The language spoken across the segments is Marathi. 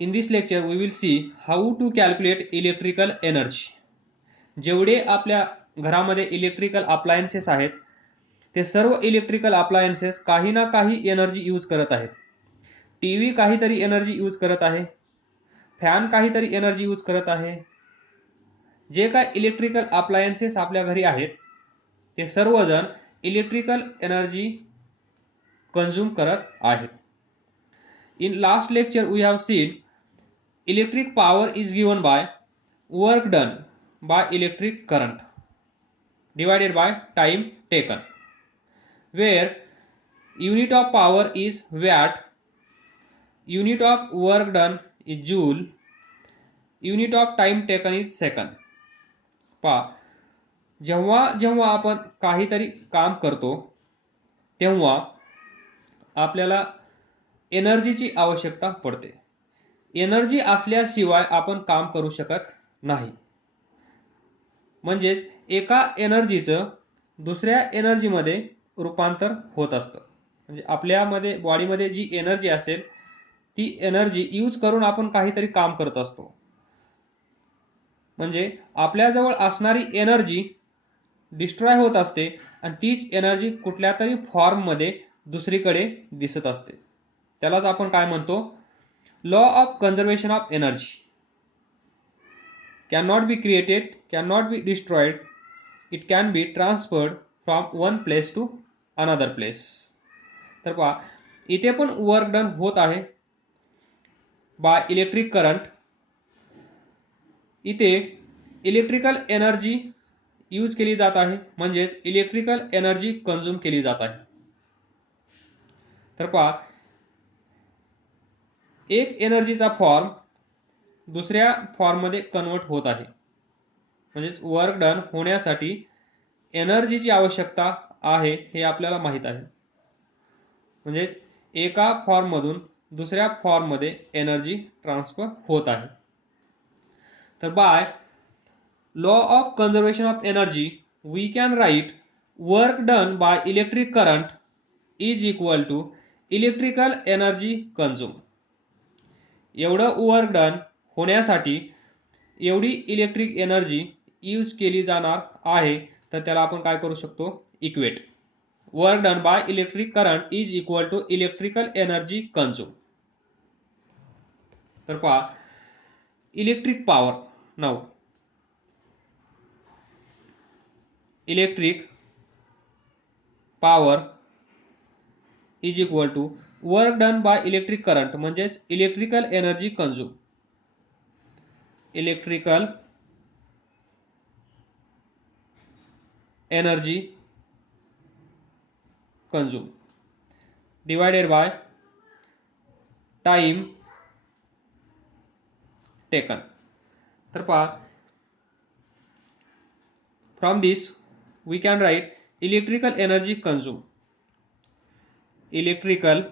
In this lecture we will see how to calculate electrical energy. जेवढे आपल्या घरामध्ये इलेक्ट्रिकल अप्लायन्सेस आहेत ते सर्व इलेक्ट्रिकल अप्लायन्सेस काही ना काही एनर्जी यूज करत आहेत. टीव्ही काहीतरी एनर्जी यूज करत आहे, फॅन काहीतरी एनर्जी यूज करत आहे. जे काय इलेक्ट्रिकल अप्लायन्सेस आपल्या घरी आहेत ते सर्वजण इलेक्ट्रिकल एनर्जी कंझ्युम करत आहेत. In last lecture we have seen electric power is given by work done by electric current divided by time taken, where unit of power is watt, unit of work done is joule, unit of time taken is second. पहा, जेव्हा जेव्हा आपण काहीतरी काम करतो तेव्हा आपल्याला एनर्जीची आवश्यकता पडते. एनर्जी असल्याशिवाय आपण काम करू शकत नाही. म्हणजेच एका एनर्जीचं दुसऱ्या एनर्जीमध्ये रूपांतर होत असतं. म्हणजे आपल्यामध्ये बॉडीमध्ये जी एनर्जी असेल ती एनर्जी यूज करून आपण काहीतरी काम करत असतो. म्हणजे आपल्याजवळ असणारी एनर्जी डिस्ट्रॉय होत असते आणि तीच एनर्जी कुठल्या तरी फॉर्ममध्ये दुसरीकडे दिसत असते. त्यालाच आपण काय म्हणतो, law of conservation of energy. Can not be created, can not be destroyed, it can be transferred from one place to another place. तर पहा, इथे पण वर्क डन होत आहे बाय इलेक्ट्रिक करंट. इथे इलेक्ट्रिकल एनर्जी यूज केली जात आहे, म्हणजेच इलेक्ट्रिकल एनर्जी कंझ्युम केली जात आहे. तर पहा, एक एनर्जीचा फॉर्म दुसऱ्या फॉर्ममध्ये कन्वर्ट होत आहे. म्हणजेच वर्क डन होण्यासाठी एनर्जीची आवश्यकता आहे हे आपल्याला माहीत आहे. म्हणजेच एका फॉर्ममधून दुसऱ्या फॉर्ममध्ये एनर्जी ट्रान्सफर होत आहे. तर by law of conservation of energy we can write work done by electric current is equal to electrical energy consume. एवढं वर्क डन होण्यासाठी एवढी इलेक्ट्रिक एनर्जी यूज केली जाणार आहे, तर त्याला आपण काय करू शकतो, equate. Work done by electric current is equal to electrical energy consume. तर पहा, electric power. Now electric power is equal to work done by electric current म्हणजेच electrical energy consume. Electrical energy consume divided by time taken. तर पहा, from this we can write electrical energy consume. Electrical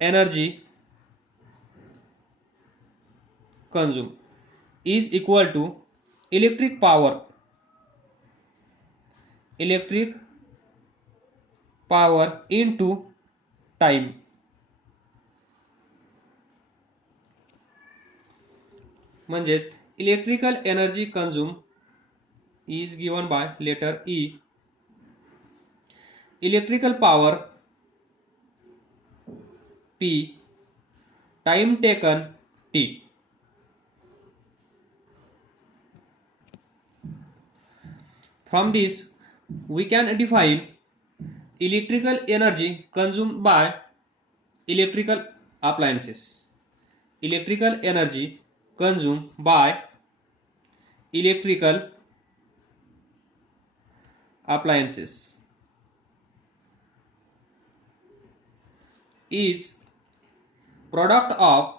energy consume is equal to electric power into time. म्हणजेच electrical energy consume is given by letter E, electrical power P, time taken T. From this we can define electrical energy consumed by electrical appliances. Electrical energy consumed by electrical appliances is product of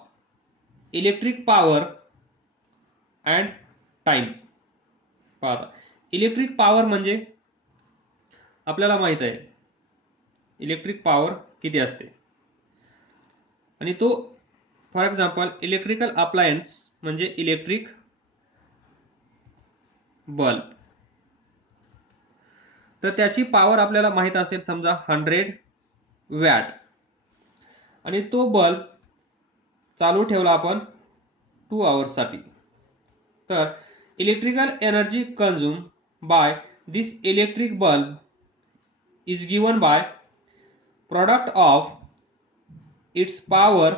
electric power and time. पहा, इलेक्ट्रिक पॉवर म्हणजे आपल्याला माहित आहे इलेक्ट्रिक पॉवर किती असते. आणि तो फॉर एक्झाम्पल इलेक्ट्रिकल अप्लायन्स म्हणजे इलेक्ट्रिक बल्ब. तर त्याची पॉवर आपल्याला माहित असेल, समजा 100 वॅट. आणि तो बल्ब चालू ठेवला आपण 2 आवर्ससाठी. तर electrical energy consume by this electric bulb is given by product of its power,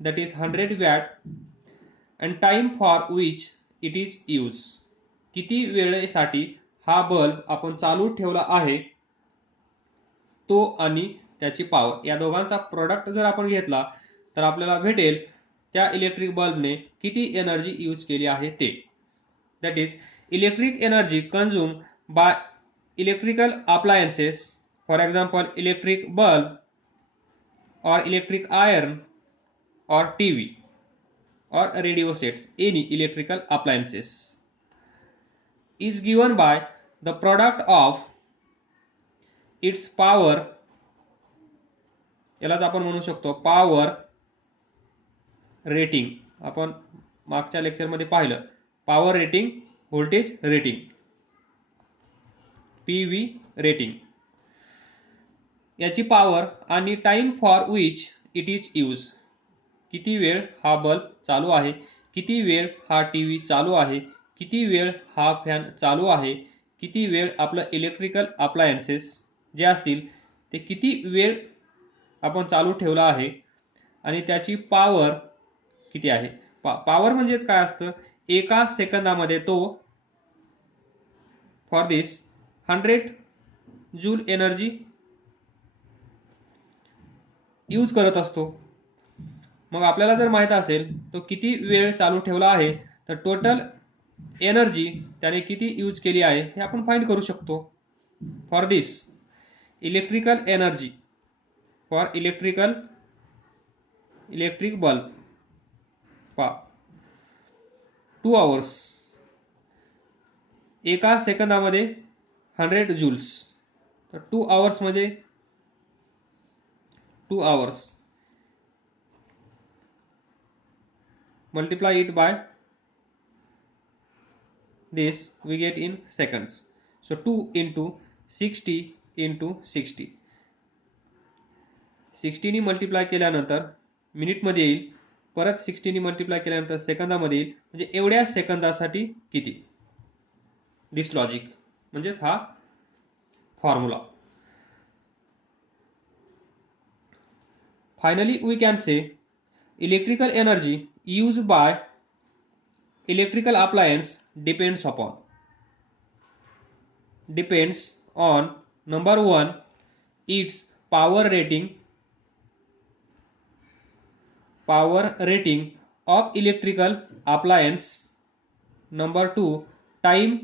that is 100 watt, and time for which it is used. किती वेळेसाठी हा बल्ब आपण चालू ठेवला आहे तो आणि त्याची पॉवर, या दोघांचा प्रोडक्ट जर आपण घेतला तर आपल्याला भेटेल त्या इलेक्ट्रिक बल्बने किती एनर्जी यूज केली आहे ते. That is electric energy consume by electrical appliances, for example electric bulb or electric iron or TV or radio sets, any electrical appliances, is given by the product of its power, यालाच आपण म्हणू शकतो पॉवर रेटिंग. आपण मागच्या लेक्चरमध्ये पाहिलं power rating, voltage rating, PV rating, याची पॉवर आणि time for which it is use, किती वेळ हा बल्ब चालू आहे, किती वेळ हा टीव्ही चालू आहे, किती वेळ हा फॅन चालू आहे, किती वेळ आपलं इलेक्ट्रिकल अप्लायन्सेस जे असतील ते किती वेळ आपण चालू ठेवला आहे आणि त्याची पॉवर किती आहे. पॉवर म्हणजेच काय असतं, एका सेकंदामध्ये तो for this 100 joule energy use करत असतो. मग आपल्याला जर माहित असेल तो किती वेळ चालू ठेवला आहे तर टोटल एनर्जी त्याने किती यूज केली आहे हे आपण फाइंड करू शकतो. For this electrical energy for electric bulb 2 hours, एका सेकंदामध्ये 100 जूल्स, तर 2 आवर्स मध्ये 2 hours multiply it by this, we get in seconds. So 2 into 60 into 60, 60 नी मल्टिप्लाय केल्यानंतर मिनिट मध्ये येईल, परत 60 नी मल्टिप्लाय केल्यानंतर सेकंदामध्ये येईल, म्हणजे एवढ्या सेकंदासाठी किती. दिस लॉजिक म्हणजेच हा formula. Finally we can say electrical energy used by electrical appliance depends on number 1 its power rating of electrical appliance, number 2 time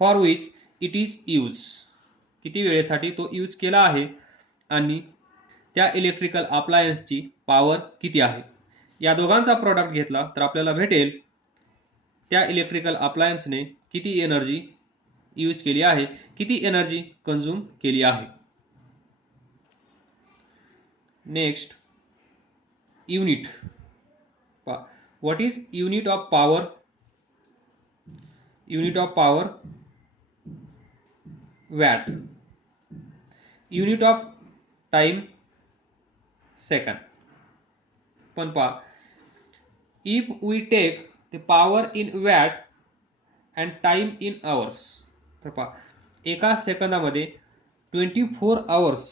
for which it is used, किती वेळेसाठी तो यूज केला आहे आणि त्या इलेक्ट्रिकल अप्लायन्सची पॉवर किती आहे. या दोघांचा प्रोडक्ट घेतला तर आपल्याला भेटेल त्या इलेक्ट्रिकल अप्लायन्सने किती एनर्जी यूज केली आहे, किती एनर्जी कंझ्युम केली आहे. Next unit. What is unit of power. Unit of power watt. Unit of time second. पण पहा, if we take the power in watt and time in hours, तर पहा एका सेकंदामध्ये 24 आवर्स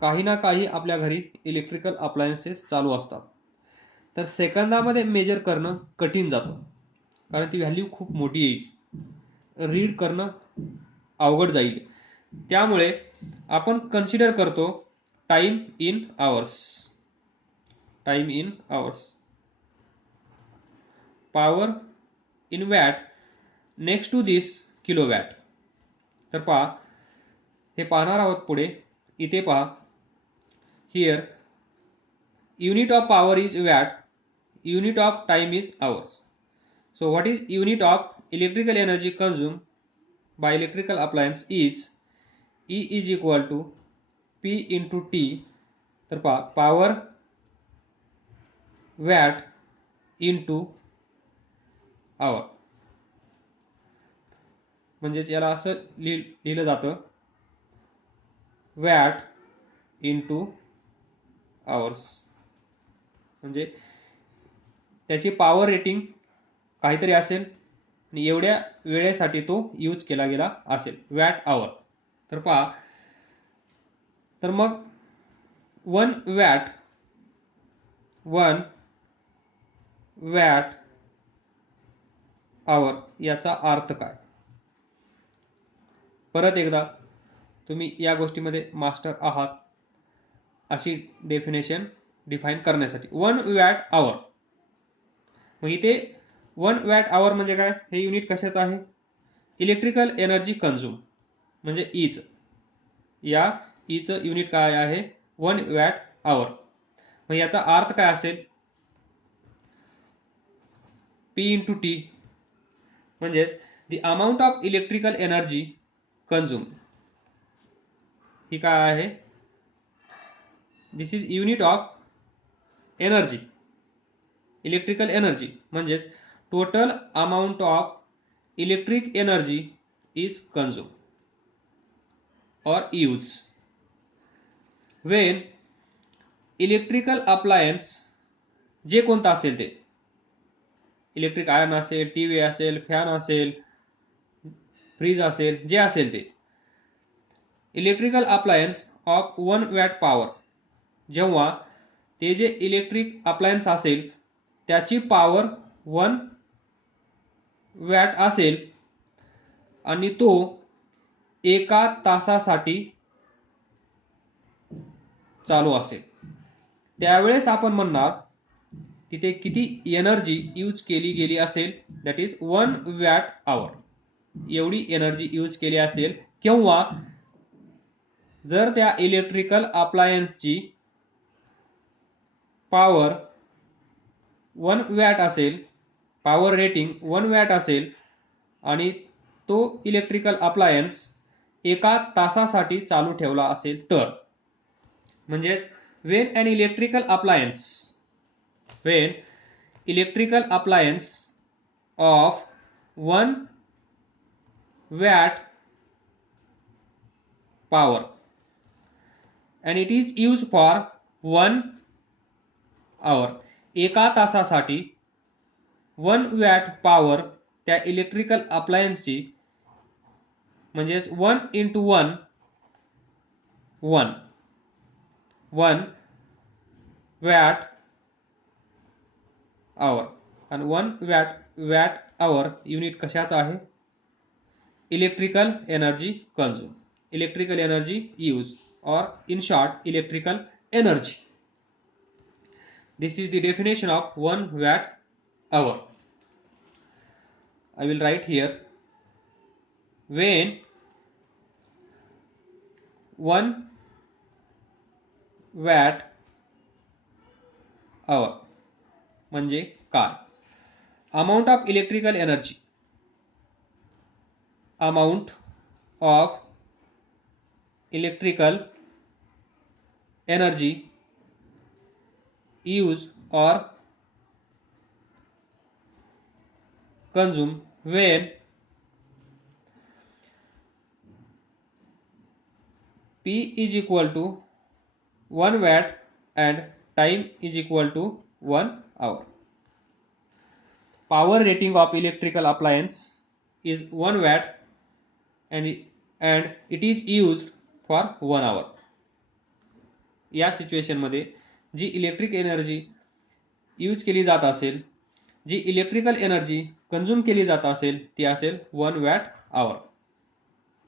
काही ना काही आपल्या घरी इलेक्ट्रिकल अप्लायन्सेस चालू असतात. तर सेकंदामध्ये मेजर करणं कठीण जातं, कारण ती व्हॅल्यू खूप मोठी येईल, रीड करणं अवघड जाईल. त्यामुळे आपण कन्सिडर करतो time in hours. Time in hours. Power in watt next to this kilowatt. तर पहा हे पाहणार आहोत पुढे. इथे पहा, here unit of power is watt, unit of time is hours. So what is unit of electrical energy consume by electrical appliance is E is equal to P into T. तर पहा पॉवर वॅट इंटू आवर, म्हणजेच याला असं लिहिलं जातं वॅट इंटू आवर्स म्हणजे त्याची पॉवर रेटिंग काहीतरी असेल आणि एवढ्या वेळेसाठी तो यूज केला गेला असेल, वॅट आवर. तर पहा, तर मग 1 वॅट आवर याचा अर्थ काय? परत एकदा, तुम्ही या गोष्टीमध्ये मास्टर आहात अशी डेफिनेशन डिफाईन करण्यासाठी. 1 वॅट आवर, मग इथे 1 वॅट आवर म्हणजे काय? हे युनिट कशाचं आहे? इलेक्ट्रिकल एनर्जी कंझ्युम म्हणजे ईच. या ईचं युनिट काय आहे? 1 वॅट आवर. मग याचा अर्थ काय असेल? P into T म्हणजेच the amount of electrical energy consume. ही काय आहे? This is unit of energy, electrical energy म्हणजेच total amount of electric energy is consume or use when electrical appliance, जे कोणतं असेल ते, इलेक्ट्रिक आयर्न असेल, टीव्ही असेल, फॅन असेल, फ्रीज असेल, जे असेल ते electrical appliance of 1 watt power, जेव्हा ते जे इलेक्ट्रिक अप्लायन्स असेल त्याची पॉवर 1 वॅट असेल आणि तो एका तासासाठी चालू असेल, त्यावेळेस आपण म्हणणार तिथे किती एनर्जी यूज केली गेली असेल, दॅट इज 1 वॅट आवर. एवढी एनर्जी यूज केली असेल. किंवा जर त्या इलेक्ट्रिकल अप्लायन्सची पॉवर 1 वॅट असेल, पॉवर रेटिंग 1 वॅट असेल आणि तो इलेक्ट्रिकल अप्लायन्स एका तासासाठी चालू ठेवला असेल तर, म्हणजेच when an electrical appliance of 1 watt power and it is used for 1 hour, एका तासासाठी 1 वॅट पॉवर त्या इलेक्ट्रिकल अप्लायन्सची, म्हणजेच 1 into 1 वॅट आवर. आणि 1 वॅट आवर युनिट कशाचं आहे? Electrical energy consume, electrical energy use, or in short electrical energy. This is the definition of 1 watt hour. I will write here, when 1 watt hour म्हणजे काय? Amount of electrical energy, amount of electrical energy use or consume when P is equal to 1 watt and time is equal to 1 hour. Power rating of electrical appliance is 1 watt and it is used for 1 hour. या सिच्युएशन मध्ये जी इलेक्ट्रिक एनर्जी यूज केली जात असेल, जी इलेक्ट्रिकल एनर्जी कंझ्युम केली जात असेल, ती असेल 1 वॅट आवर.